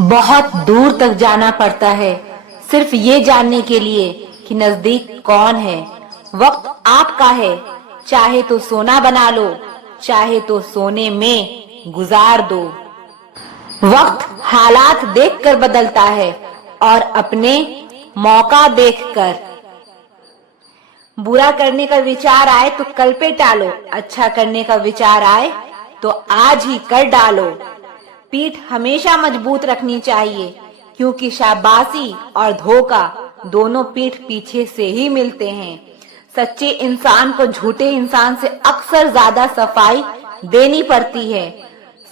बहुत दूर तक जाना पड़ता है सिर्फ ये जानने के लिए कि नजदीक कौन है। वक्त आपका है, चाहे तो सोना बना लो, चाहे तो सोने में गुजार दो। वक्त हालात देखकर बदलता है और अपने मौका देखकर। बुरा करने का विचार आए तो कल पे टालो, अच्छा करने का विचार आए तो आज ही कर डालो। पीठ हमेशा मजबूत रखनी चाहिए क्योंकि शाबाशी और धोखा दोनों पीठ पीछे से ही मिलते हैं। सच्चे इंसान को झूठे इंसान से अक्सर ज्यादा सफाई देनी पड़ती है।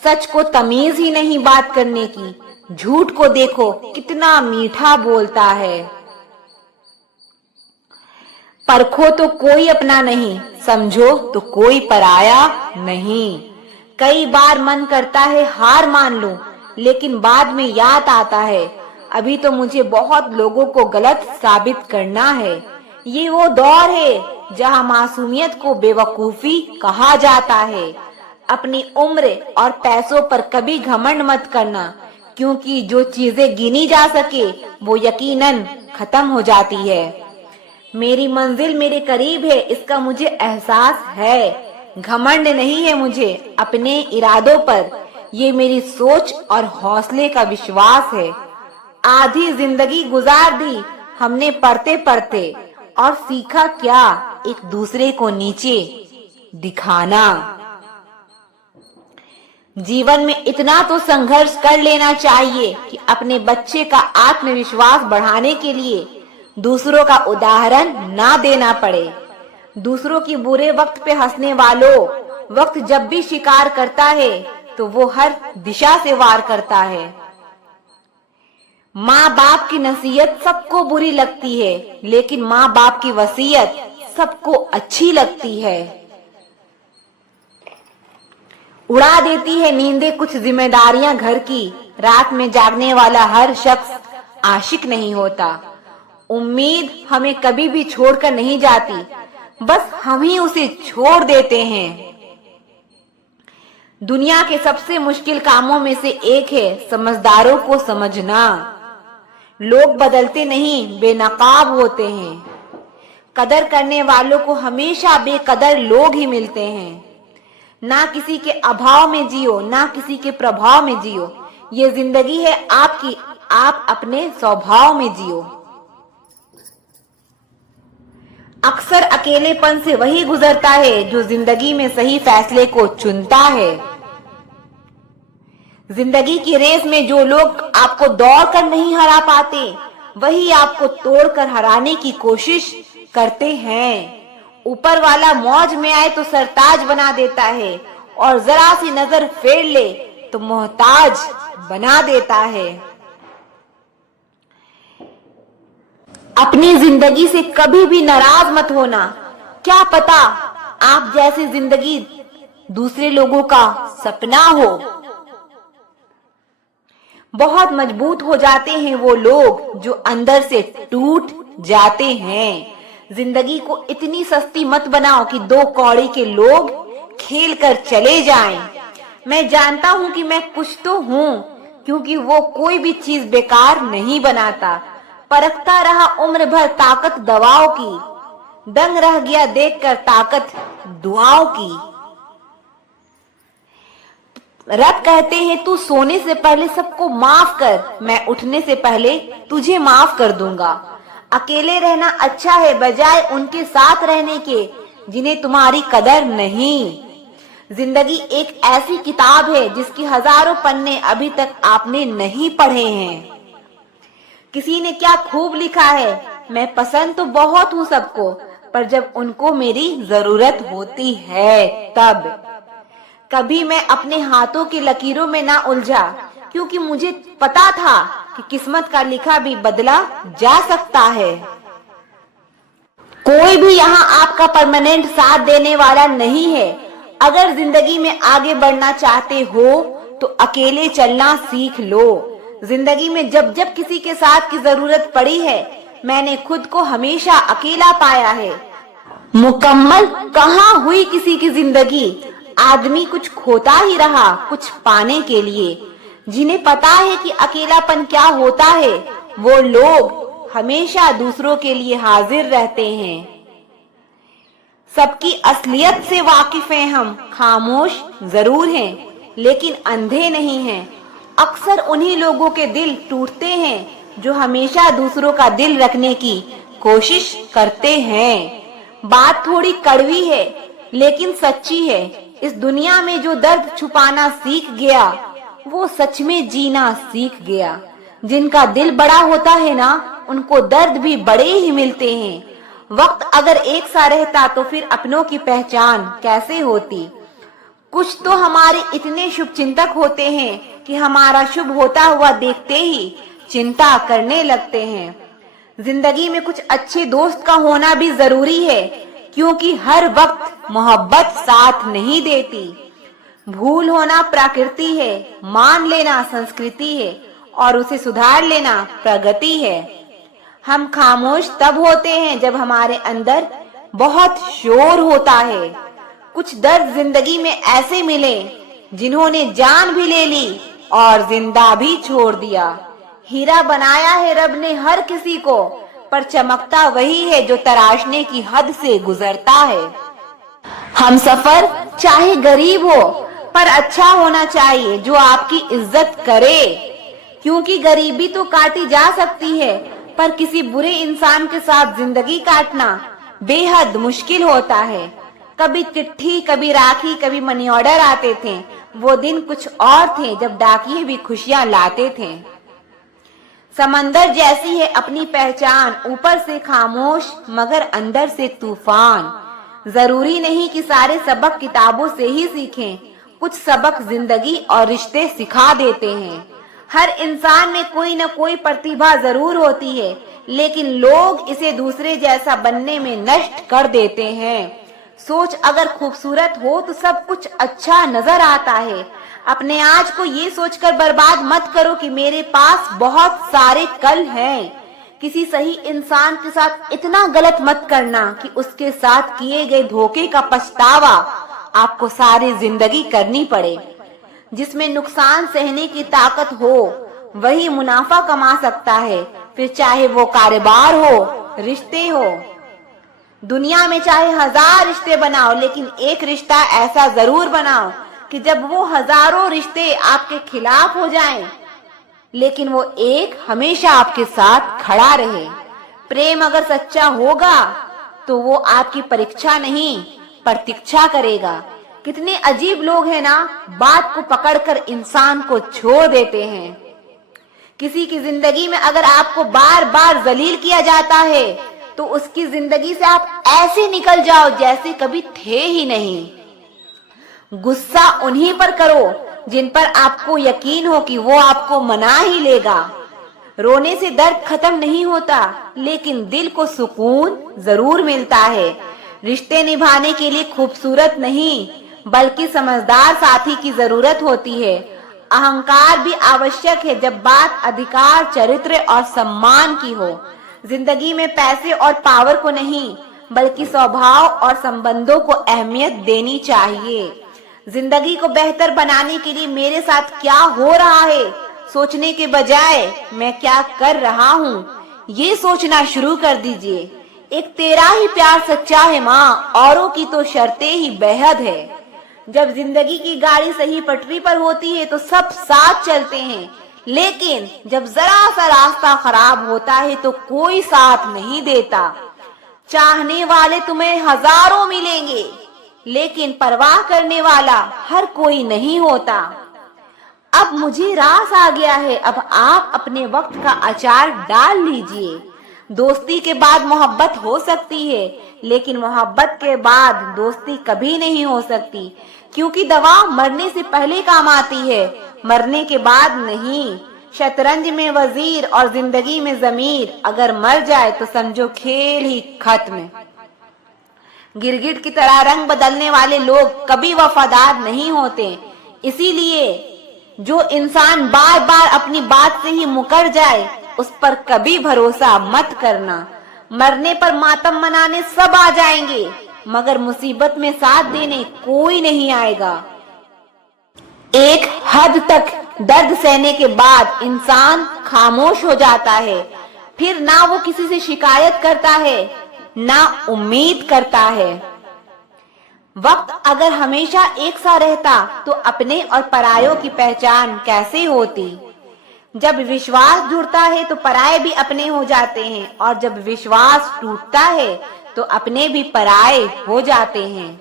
सच को तमीज ही नहीं बात करने की, झूठ को देखो कितना मीठा बोलता है। परखो तो कोई अपना नहीं, समझो तो कोई पराया नहीं। कई बार मन करता है हार मान लूं, लेकिन बाद में याद आता है अभी तो मुझे बहुत लोगों को गलत साबित करना है। ये वो दौर है जहां मासूमियत को बेवकूफी कहा जाता है। अपनी उम्र और पैसों पर कभी घमंड मत करना, क्योंकि जो चीजें गिनी जा सके वो यकीनन खत्म हो जाती है। मेरी मंजिल मेरे करीब है, इसका मुझे एहसास है। घमंड नहीं है मुझे अपने इरादों पर, ये मेरी सोच और हौसले का विश्वास है। आधी जिंदगी गुजार दी हमने पढ़ते पढ़ते, और सीखा क्या, एक दूसरे को नीचे दिखाना। जीवन में इतना तो संघर्ष कर लेना चाहिए कि अपने बच्चे का आत्मविश्वास बढ़ाने के लिए दूसरों का उदाहरण ना देना पड़े। दूसरों की बुरे वक्त पे हंसने वालों, वक्त जब भी शिकार करता है तो वो हर दिशा से वार करता है। माँ बाप की नसीहत सबको बुरी लगती है, लेकिन माँ बाप की वसीयत सबको अच्छी लगती है। उड़ा देती है नींदें कुछ जिम्मेदारियां घर की, रात में जागने वाला हर शख्स आशिक नहीं होता। उम्मीद हमें कभी भी छोड़कर नहीं जाती, बस हम ही उसे छोड़ देते हैं। दुनिया के सबसे मुश्किल कामों में से एक है समझदारों को समझना। लोग बदलते नहीं, बेनकाब होते हैं। कदर करने वालों को हमेशा बेकदर लोग ही मिलते हैं। ना किसी के अभाव में जियो, ना किसी के प्रभाव में जियो। ये जिंदगी है आपकी, आप अपने स्वभाव में जियो। अक्सर अकेलेपन से वही गुजरता है जो जिंदगी में सही फैसले को चुनता है। जिंदगी की रेस में जो लोग आपको दौड़कर नहीं हरा पाते, वही आपको तोड़कर हराने की कोशिश करते हैं। ऊपर वाला मौज में आए तो सरताज बना देता है, और जरा सी नजर फेर ले तो मोहताज बना देता है। अपनी जिंदगी से कभी भी नाराज मत होना। क्या पता आप जैसी जिंदगी दूसरे लोगों का सपना हो। बहुत मजबूत हो जाते हैं वो लोग जो अंदर से टूट जाते हैं। जिंदगी को इतनी सस्ती मत बनाओ कि दो कौड़ी के लोग खेल कर चले जाएं। मैं जानता हूं कि मैं कुछ तो हूं, क्योंकि वो कोई भी चीज बेकार नहीं बनाता। परखता रहा उम्र भर ताकत दवाओं की, दंग रह गया देखकर ताकत दुआओं की। रब कहते हैं तू सोने से पहले सबको माफ कर, मैं उठने से पहले तुझे माफ कर दूंगा। अकेले रहना अच्छा है बजाय उनके साथ रहने के जिन्हें तुम्हारी कदर नहीं। जिंदगी एक ऐसी किताब है जिसकी हजारों पन्ने अभी तक आपने नहीं पढ़े हैं। किसी ने क्या खूब लिखा है, मैं पसंद तो बहुत हूँ सबको, पर जब उनको मेरी जरूरत होती है तब। कभी मैं अपने हाथों की लकीरों में ना उलझा, क्योंकि मुझे पता था कि किस्मत का लिखा भी बदला जा सकता है। कोई भी यहाँ आपका परमानेंट साथ देने वाला नहीं है। अगर जिंदगी में आगे बढ़ना चाहते हो तो अकेले चलना सीख लो। जिंदगी में जब जब किसी के साथ की जरूरत पड़ी है, मैंने खुद को हमेशा अकेला पाया है। मुकम्मल कहाँ हुई किसी की जिंदगी, आदमी कुछ खोता ही रहा कुछ पाने के लिए। जिन्हें पता है कि अकेलापन क्या होता है, वो लोग हमेशा दूसरों के लिए हाजिर रहते हैं। सबकी असलियत से वाकिफ हैं हम, खामोश जरूर हैं लेकिन अंधे नहीं हैं। अक्सर उन्हीं लोगों के दिल टूटते हैं जो हमेशा दूसरों का दिल रखने की कोशिश करते हैं। बात थोड़ी कड़वी है लेकिन सच्ची है। इस दुनिया में जो दर्द छुपाना सीख गया, वो सच में जीना सीख गया। जिनका दिल बड़ा होता है ना, उनको दर्द भी बड़े ही मिलते हैं। वक्त अगर एक सा रहता तो फिर अपनों की पहचान कैसे होती। कुछ तो हमारे इतने शुभ चिंतक होते हैं कि हमारा शुभ होता हुआ देखते ही चिंता करने लगते हैं। जिंदगी में कुछ अच्छे दोस्त का होना भी जरूरी है, क्योंकि हर वक्त मोहब्बत साथ नहीं देती। भूल होना प्रकृति है, मान लेना संस्कृति है और उसे सुधार लेना प्रगति है। हम खामोश तब होते हैं जब हमारे अंदर बहुत शोर होता है। कुछ दर्द जिंदगी में ऐसे मिले जिन्होंने जान भी ले ली और जिंदा भी छोड़ दिया। हीरा बनाया है रब ने हर किसी को, पर चमकता वही है जो तराशने की हद से गुजरता है। हम सफर चाहे गरीब हो पर अच्छा होना चाहिए जो आपकी इज्जत करे, क्योंकि गरीबी तो काटी जा सकती है पर किसी बुरे इंसान के साथ जिंदगी काटना बेहद मुश्किल होता है। कभी चिट्ठी, कभी राखी, कभी मनी ऑर्डर आते थे। वो दिन कुछ और थे जब डाकिये भी खुशियां लाते थे। समंदर जैसी है अपनी पहचान, ऊपर से खामोश मगर अंदर से तूफान। जरूरी नहीं कि सारे सबक किताबों से ही सीखें, कुछ सबक जिंदगी और रिश्ते सिखा देते हैं। हर इंसान में कोई न कोई प्रतिभा जरूर होती है, लेकिन लोग इसे दूसरे जैसा बनने में नष्ट कर देते हैं। सोच अगर खूबसूरत हो तो सब कुछ अच्छा नजर आता है। अपने आज को ये सोचकर बर्बाद मत करो कि मेरे पास बहुत सारे कल हैं। किसी सही इंसान के साथ इतना गलत मत करना कि उसके साथ किए गए धोखे का पछतावा आपको सारी जिंदगी करनी पड़े। जिसमें नुकसान सहने की ताकत हो वही मुनाफा कमा सकता है, फिर चाहे वो कारोबार हो, रिश्ते हो। दुनिया में चाहे 1000 रिश्ते बनाओ, लेकिन एक रिश्ता ऐसा जरूर बनाओ कि जब वो हजारों रिश्ते आपके खिलाफ हो जाएं, लेकिन वो एक हमेशा आपके साथ खड़ा रहे। प्रेम अगर सच्चा होगा तो वो आपकी परीक्षा नहीं प्रतीक्षा करेगा। कितने अजीब लोग हैं ना, बात को पकड़कर इंसान को छोड़ देते हैं। किसी की जिंदगी में अगर आपको बार बार जलील किया जाता है तो उसकी जिंदगी से आप ऐसे निकल जाओ जैसे कभी थे ही नहीं। गुस्सा उन्हीं पर करो जिन पर आपको यकीन हो कि वो आपको मना ही लेगा। रोने से दर्द खत्म नहीं होता, लेकिन दिल को सुकून जरूर मिलता है। रिश्ते निभाने के लिए खूबसूरत नहीं बल्कि समझदार साथी की जरूरत होती है। अहंकार भी आवश्यक है जब बात अधिकार, चरित्र और सम्मान की हो। जिंदगी में पैसे और पावर को नहीं बल्कि स्वभाव और संबंधों को अहमियत देनी चाहिए। जिंदगी को बेहतर बनाने के लिए मेरे साथ क्या हो रहा है सोचने के बजाय मैं क्या कर रहा हूँ ये सोचना शुरू कर दीजिए। एक तेरा ही प्यार सच्चा है माँ, औरों की तो शर्तें ही बेहद है। जब जिंदगी की गाड़ी सही पटरी पर होती है तो सब साथ चलते हैं, लेकिन जब जरा सा रास्ता खराब होता है तो कोई साथ नहीं देता। चाहने वाले तुम्हें हजारों मिलेंगे, लेकिन परवाह करने वाला हर कोई नहीं होता। अब मुझे रास आ गया है, अब आप अपने वक्त का अचार डाल लीजिए। दोस्ती के बाद मोहब्बत हो सकती है, लेकिन मोहब्बत के बाद दोस्ती कभी नहीं हो सकती, क्योंकि दवा मरने से पहले काम आती है, मरने के बाद नहीं। शतरंज में वजीर और जिंदगी में जमीर अगर मर जाए तो समझो खेल ही खत्म। गिरगिट की तरह रंग बदलने वाले लोग कभी वफादार नहीं होते। इसीलिए जो इंसान बार बार अपनी बात से ही मुकर जाए उस पर कभी भरोसा मत करना। मरने पर मातम मनाने सब आ जाएंगे, मगर मुसीबत में साथ देने कोई नहीं आएगा। एक हद तक दर्द सहने के बाद इंसान खामोश हो जाता है, फिर ना वो किसी से शिकायत करता है ना उम्मीद करता है। वक्त अगर हमेशा एक सा रहता तो अपने और परायों की पहचान कैसे होती। जब विश्वास जुड़ता है तो पराये भी अपने हो जाते हैं, और जब विश्वास टूटता है तो अपने भी पराये हो जाते हैं।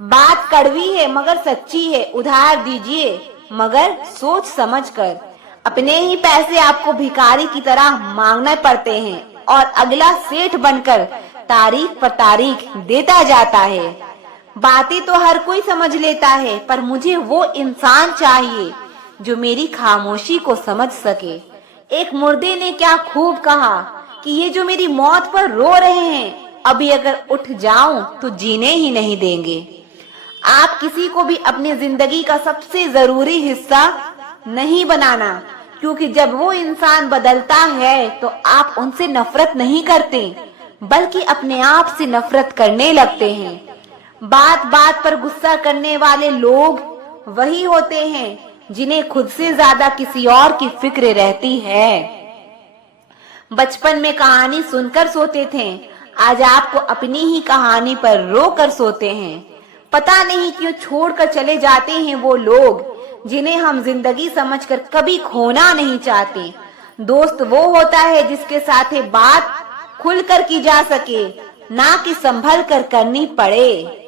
बात कड़वी है मगर सच्ची है, उधार दीजिए मगर सोच समझकर। अपने ही पैसे आपको भिखारी की तरह मांगने पड़ते हैं, और अगला सेठ बनकर तारीख पर तारीख देता जाता है। बातें तो हर कोई समझ लेता है, पर मुझे वो इंसान चाहिए जो मेरी खामोशी को समझ सके। एक मुर्दे ने क्या खूब कहा कि ये जो मेरी मौत पर रो रहे हैं, अभी अगर उठ जाऊं तो जीने ही नहीं देंगे। आप किसी को भी अपनी जिंदगी का सबसे जरूरी हिस्सा नहीं बनाना, क्योंकि जब वो इंसान बदलता है तो आप उनसे नफरत नहीं करते, बल्कि अपने आप से नफरत करने लगते हैं। बात बात पर गुस्सा करने वाले लोग वही होते हैं जिन्हें खुद से ज्यादा किसी और की फिक्र रहती है। बचपन में कहानी सुनकर सोते थे, आज आपको अपनी ही कहानी पर रो कर सोते हैं। पता नहीं क्यों छोड़कर चले जाते हैं वो लोग जिन्हें हम जिंदगी समझकर कभी खोना नहीं चाहते। दोस्त वो होता है जिसके साथ बात खुलकर की जा सके, ना कि संभल कर करनी पड़े।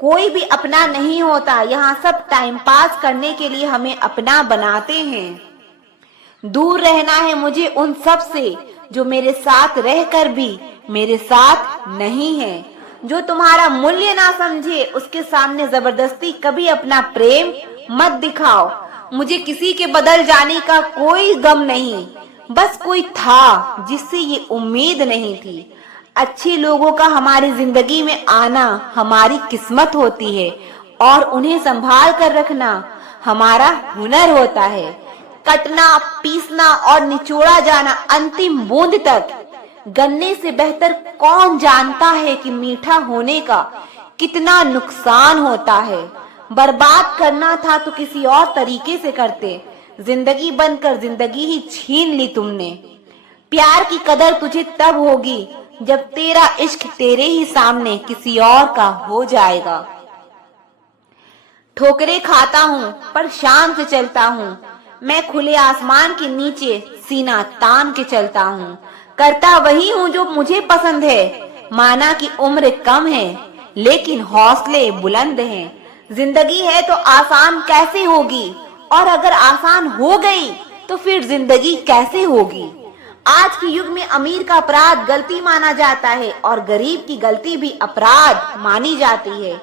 कोई भी अपना नहीं होता, यहाँ सब टाइम पास करने के लिए हमें अपना बनाते हैं। दूर रहना है मुझे उन सब से जो मेरे साथ रहकर भी मेरे साथ नहीं है। जो तुम्हारा मूल्य ना समझे उसके सामने जबरदस्ती कभी अपना प्रेम मत दिखाओ। मुझे किसी के बदल जाने का कोई गम नहीं, बस कोई था जिससे ये उम्मीद नहीं थी। अच्छे लोगों का हमारी जिंदगी में आना हमारी किस्मत होती है, और उन्हें संभाल कर रखना हमारा हुनर होता है। कटना, पीसना और निचोड़ा जाना अंतिम बूंद तक। गन्ने से बेहतर कौन जानता है कि मीठा होने का कितना नुकसान होता है। बर्बाद करना था तो किसी और तरीके से करते, जिंदगी बनकर जिंदगी ही छीन ली तुमने। प्यार की कदर तुझे तब होगी जब तेरा इश्क तेरे ही सामने किसी और का हो जाएगा। ठोकरे खाता हूँ पर शान से चलता हूँ, मैं खुले आसमान के नीचे सीना तान के चलता हूँ। करता वही हूँ जो मुझे पसंद है, माना कि उम्र कम है लेकिन हौसले बुलंद हैं। जिंदगी है तो आसान कैसे होगी, और अगर आसान हो गई तो फिर जिंदगी कैसे होगी। आज के युग में अमीर का अपराध गलती माना जाता है और गरीब की गलती भी अपराध मानी जाती है।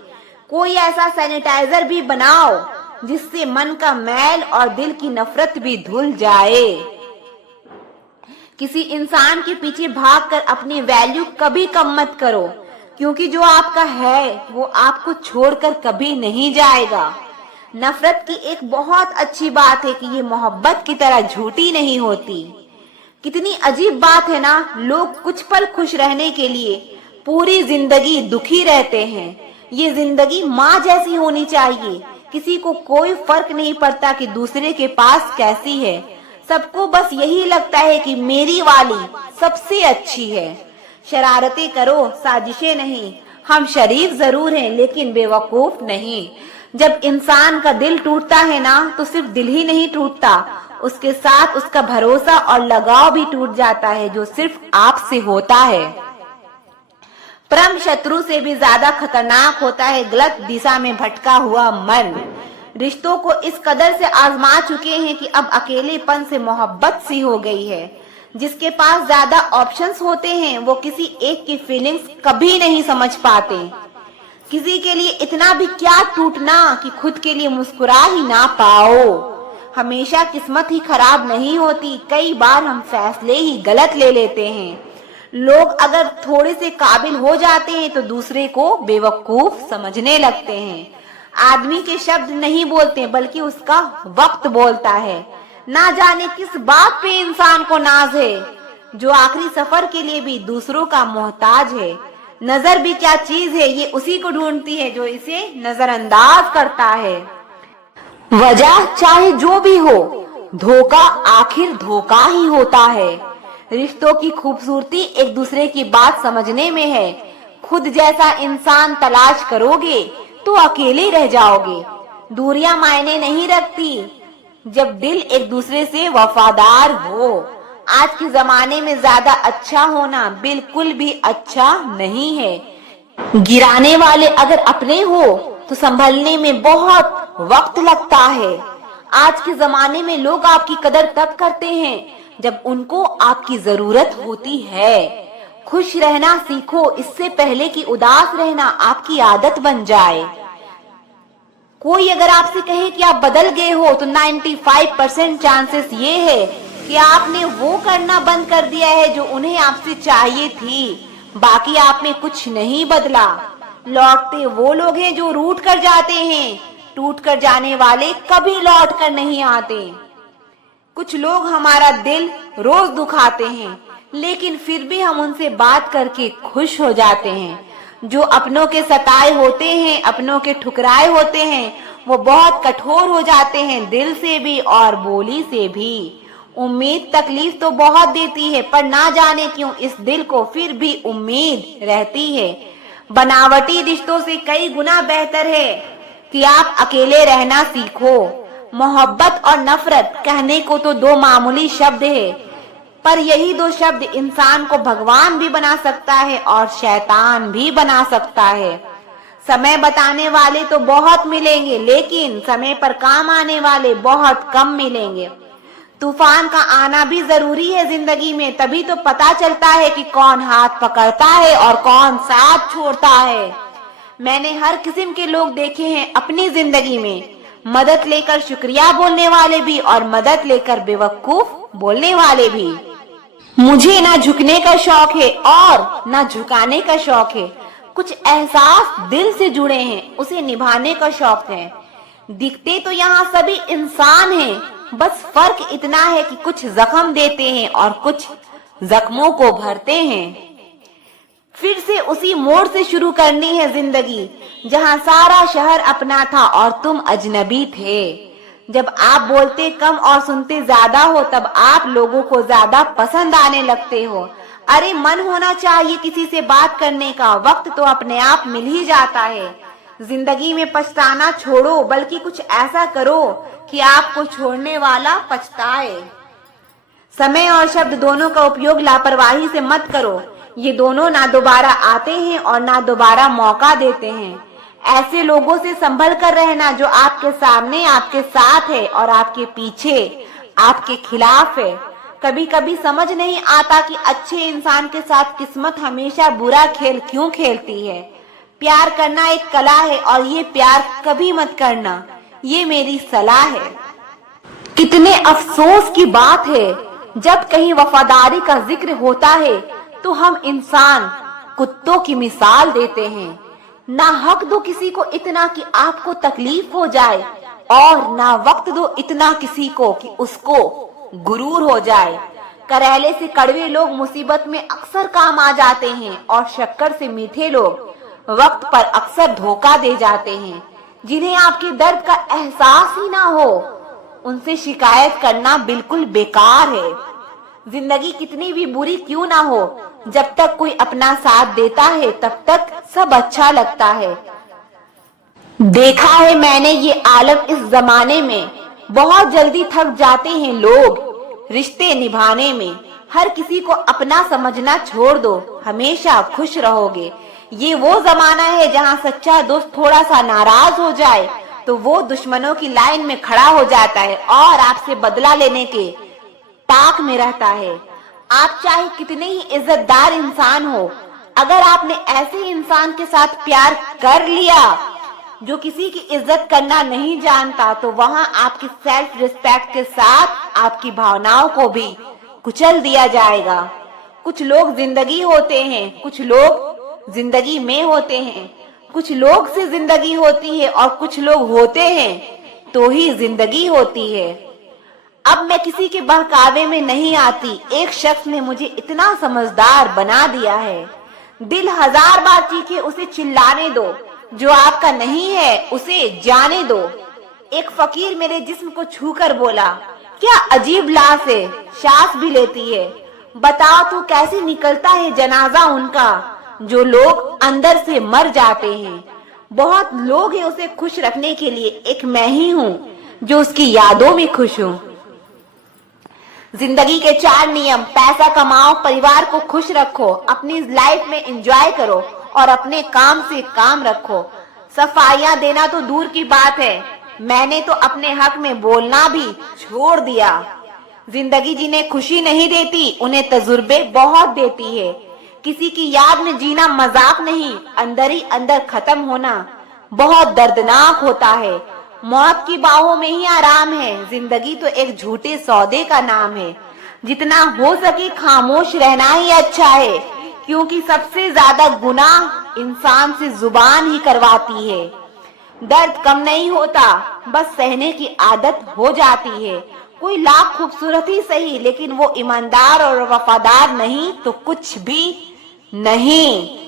कोई ऐसा सैनिटाइजर भी बनाओ जिससे मन का मैल और दिल की नफरत भी धुल जाए। किसी इंसान के पीछे भागकर अपनी वैल्यू कभी कम मत करो, क्योंकि जो आपका है वो आपको छोड़कर कभी नहीं जाएगा। नफरत की एक बहुत अच्छी बात है कि ये मोहब्बत की तरह झूठी नहीं होती। कितनी अजीब बात है ना, लोग कुछ पल खुश रहने के लिए पूरी जिंदगी दुखी रहते हैं। ये जिंदगी माँ जैसी होनी चाहिए, किसी को कोई फर्क नहीं पड़ता कि दूसरे के पास कैसी है। सबको बस यही लगता है कि मेरी वाली सबसे अच्छी है। शरारतें करो, साजिशें नहीं। हम शरीफ जरूर हैं लेकिन बेवकूफ नहीं। जब इंसान का दिल टूटता है ना तो सिर्फ दिल ही नहीं टूटता, उसके साथ उसका भरोसा और लगाव भी टूट जाता है जो सिर्फ आपसे होता है। परम शत्रु से भी ज्यादा खतरनाक होता है गलत दिशा में भटका हुआ मन। रिश्तों को इस कदर से आजमा चुके हैं कि अब अकेलेपन से मोहब्बत सी हो गई है। जिसके पास ज्यादा ऑप्शंस होते हैं वो किसी एक की फीलिंग्स कभी नहीं समझ पाते। किसी के लिए इतना भी क्या टूटना कि खुद के लिए मुस्कुरा ही ना पाओ। हमेशा किस्मत ही खराब नहीं होती, कई बार हम फैसले ही गलत ले लेते हैं। लोग अगर थोड़े से काबिल हो जाते हैं तो दूसरे को बेवकूफ समझने लगते हैं। आदमी के शब्द नहीं बोलते बल्कि उसका वक्त बोलता है। ना जाने किस बात पे इंसान को नाज है, जो आखिरी सफर के लिए भी दूसरों का मोहताज है। नजर भी क्या चीज है, ये उसी को ढूंढती है जो इसे नजरअंदाज करता है। वजह चाहे जो भी हो, धोखा आखिर धोखा ही होता है। रिश्तों की खूबसूरती एक दूसरे की बात समझने में है। खुद जैसा इंसान तलाश करोगे तो अकेले रह जाओगे। दूरियां मायने नहीं रखती जब दिल एक दूसरे से वफादार हो। आज के जमाने में ज्यादा अच्छा होना बिल्कुल भी अच्छा नहीं है। गिराने वाले अगर अपने हो तो संभलने में बहुत वक्त लगता है। आज के जमाने में लोग आपकी कदर तब करते हैं जब उनको आपकी जरूरत होती है। खुश रहना सीखो इससे पहले कि उदास रहना आपकी आदत बन जाए। कोई अगर आपसे कहे कि आप बदल गए हो तो 95% चांसेस ये है कि आपने वो करना बंद कर दिया है जो उन्हें आपसे चाहिए थी। बाकी आप में कुछ नहीं बदला। लौटते वो लोग हैं जो रूठ कर जाते हैं, टूट कर जाने वाले कभी लौट कर नहीं आते। कुछ लोग हमारा दिल रोज दुखाते हैं, लेकिन फिर भी हम उनसे बात करके खुश हो जाते हैं। जो अपनों के सताए होते हैं, अपनों के ठुकराए होते हैं, वो बहुत कठोर हो जाते हैं, दिल से भी और बोली से भी। उम्मीद तकलीफ तो बहुत देती है, पर ना जाने क्यों इस दिल को फिर भी उम्मीद रहती है। बनावटी रिश्तों से कई गुना बेहतर है कि आप अकेले रहना सीखो। मोहब्बत और नफरत कहने को तो दो मामूली शब्द है, पर यही दो शब्द इंसान को भगवान भी बना सकता है और शैतान भी बना सकता है। समय बताने वाले तो बहुत मिलेंगे, लेकिन समय पर काम आने वाले बहुत कम मिलेंगे। तूफान का आना भी जरूरी है जिंदगी में, तभी तो पता चलता है कि कौन हाथ पकड़ता है और कौन साथ छोड़ता है। मैंने हर किस्म के लोग देखे हैं अपनी जिंदगी में, मदद लेकर शुक्रिया बोलने वाले भी और मदद लेकर बेवकूफ बोलने वाले भी। मुझे ना झुकने का शौक है और ना झुकाने का शौक है। कुछ एहसास दिल से जुड़े हैं, उसे निभाने का शौक है। दिखते तो यहाँ सभी इंसान हैं, बस फर्क इतना है कि कुछ जख्म देते हैं और कुछ जख्मों को भरते हैं। फिर से उसी मोड़ से शुरू करनी है जिंदगी, जहाँ सारा शहर अपना था और तुम अजनबी थे। जब आप बोलते कम और सुनते ज्यादा हो, तब आप लोगों को ज्यादा पसंद आने लगते हो। अरे मन होना चाहिए किसी से बात करने का, वक्त तो अपने आप मिल ही जाता है। जिंदगी में पछताना छोड़ो, बल्कि कुछ ऐसा करो कि आपको छोड़ने वाला पछताए। समय और शब्द दोनों का उपयोग लापरवाही से मत करो। ये दोनों ना दोबारा आते हैं और ना दोबारा मौका देते हैं। ऐसे लोगों से संभल कर रहना जो आपके सामने आपके साथ है और आपके पीछे आपके खिलाफ है। कभी कभी समझ नहीं आता कि अच्छे इंसान के साथ किस्मत हमेशा बुरा खेल क्यों खेलती है। प्यार करना एक कला है और ये प्यार कभी मत करना, ये मेरी सलाह है। कितने अफसोस की बात है, जब कहीं वफादारी का जिक्र होता है तो हम इंसान कुत्तों की मिसाल देते हैं। ना हक दो किसी को इतना कि आपको तकलीफ हो जाए, और ना वक्त दो इतना किसी को कि उसको गुरूर हो जाए। करेले से कड़वे लोग मुसीबत में अक्सर काम आ जाते हैं और शक्कर से मीठे लोग वक्त पर अक्सर धोखा दे जाते हैं। जिन्हें आपके दर्द का एहसास ही ना हो, उनसे शिकायत करना बिल्कुल बेकार है। जिंदगी कितनी भी बुरी क्यों ना हो, जब तक कोई अपना साथ देता है तब तक सब अच्छा लगता है। देखा है मैंने ये आलम इस जमाने में, बहुत जल्दी थक जाते हैं लोग रिश्ते निभाने में। हर किसी को अपना समझना छोड़ दो, हमेशा खुश रहोगे। ये वो जमाना है जहाँ सच्चा दोस्त थोड़ा सा नाराज हो जाए तो वो दुश्मनों की लाइन में खड़ा हो जाता है और आपसे बदला लेने के ताक में रहता है। आप चाहे कितने ही इज्जतदार इंसान हो, अगर आपने ऐसे इंसान के साथ प्यार कर लिया जो किसी की इज्जत करना नहीं जानता, तो वहाँ आपकी सेल्फ रिस्पेक्ट के साथ आपकी भावनाओं को भी कुचल दिया जाएगा। कुछ लोग जिंदगी होते हैं, कुछ लोग जिंदगी में होते हैं। कुछ लोग से जिंदगी होती है और कुछ लोग होते हैं तो ही जिंदगी होती है। अब मैं किसी के बहकावे में नहीं आती। एक शख्स ने मुझे इतना समझदार बना दिया है। दिल हजार बार चीखे, उसे चिल्लाने दो। जो आपका नहीं है उसे जाने दो। ایک فقیر میرے جسم کو چھو کر بولا، کیا عجیب لاش ہے، سانس بھی لیتی ہے، بتاؤ تو کیسے نکلتا ہے جنازہ ان کا جو لوگ اندر سے مر جاتے ہیں۔ بہت لوگ ہیں اسے خوش رکھنے کے لیے، ایک میں ہی ہوں جو اس کی یادوں میں خوش ہوں۔ زندگی کے 4 نیم: پیسہ کماؤ، پریوار کو خوش رکھو، اپنی لائف میں انجوائے کرو اور اپنے کام سے کام رکھو۔ صفائیاں دینا تو دور کی بات ہے، میں نے تو اپنے حق میں بولنا بھی چھوڑ دیا۔ زندگی جنہیں خوشی نہیں دیتی انہیں تجربے بہت دیتی ہے۔ کسی کی یاد میں جینا مذاق نہیں، اندر ہی اندر ختم ہونا بہت دردناک ہوتا ہے۔ موت کی باہوں میں ہی آرام ہے، زندگی تو ایک جھوٹے سودے کا نام ہے۔ جتنا ہو سکے خاموش رہنا ہی اچھا ہے، کیونکہ سب سے زیادہ گناہ انسان سے زبان ہی کرواتی ہے۔ درد کم نہیں ہوتا، بس سہنے کی عادت ہو جاتی ہے۔ کوئی لاکھ خوبصورت ہی صحیح، لیکن وہ ایماندار اور وفادار نہیں تو کچھ بھی نہیں۔